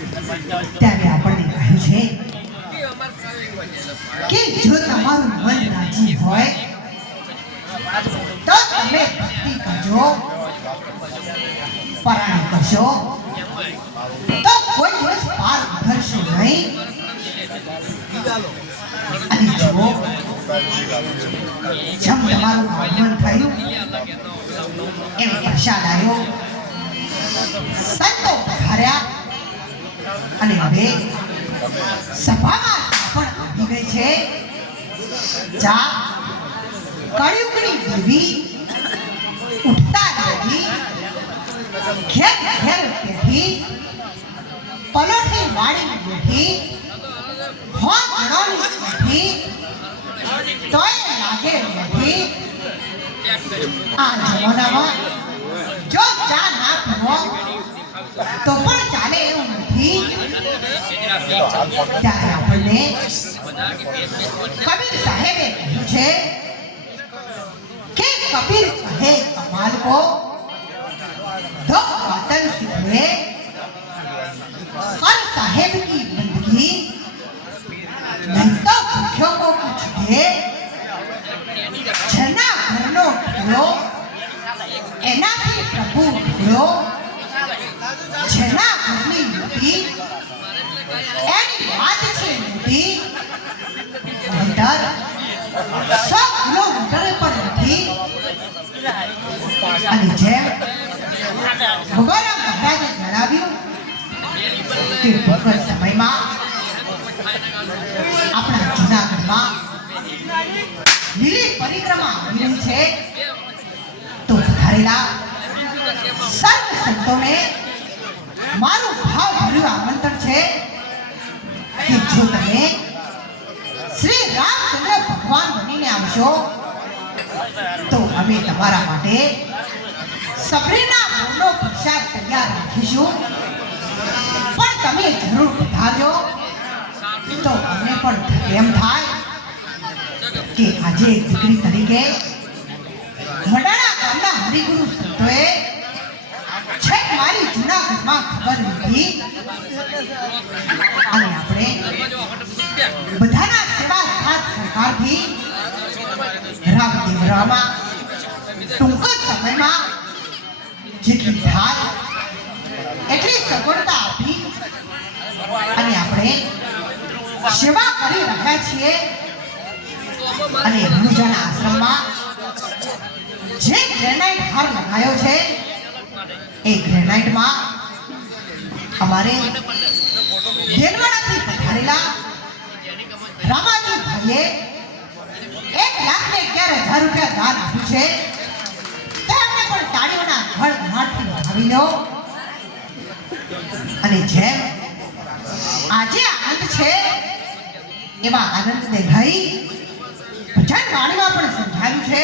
ત્યારે આપણને કહે છે કે જો તમારું મન રાજી હોય તો તમે ભક્તિ કરજો પરાયણ કરશો તો કોઈ દિવસ પાર ધરશો નહીં અને જો જેમ તમારું આગમન થયું એમ પ્રસાદ આવ્યો સંતો ભર્યા અને હવે સભામાં પણ આવી ગઈ છે જા કળિયુગની દેવી ઉઠતા દાદી ઘેર ઘેર બેઠી પલોઠી વાળી બેઠી તોય લાગે નથી આ જમાનામાં જો ચા ના તો પણ કબીર સાહેબે છે કે કબીર કહે કમાલ કો દો વતન સાહેબ કી બંદગી નહીં તો ભૂખ્યો કો કુછ એનાથી પ્રભુ ઢોળો अंदर सब लोग डरे पर उठी અને જેમ ભગવાન મહારાજે જણાવ્યું કે ભગવત સમયમાં આપણા જુનાગઢમાં લીલી પરિક્રમા આવી છે તો ધારેલા સર્વ સંતોને મારું ભાવ ભર્યું આમંત્રણ છે કે જો તમે ભગવાન બનીને આવશો તો અમે તમારા માટે સપરેના ભૂલનો પ્રસાદ તૈયાર રાખીશું પણ તમે જરૂર પધારજો તો અમને પણ એમ થાય કે આજે દીકરી તરીકે વડાળા ગામના હરિગુરુ સંતોએ છેક મારી જૂનાગઢમાં ખબર લીધી અને આપણે બધાના આવી રામદેવરામાં ટૂંક જ સમયમાં જેટલી થાય એટલી સગવડતા આપી અને આપણે સેવા કરી રહ્યા છીએ અને હિન્દુજાના આશ્રમમાં જે ગ્રેનાઇટ હાર લગાયો છે એ ગ્રેનાઇટમાં અમારે દેલવાડાથી પધારેલા રામાજી ભાઈએ હજારે હજાર રૂપિયા દાન આપ્યું છે તમને પણ તાળીઓના ઘર નાટકી આવી લો અને જેમ આજે આનંદ છે એવા આનંદને લઈ ભજન વાણીમાં પણ સમજાયું છે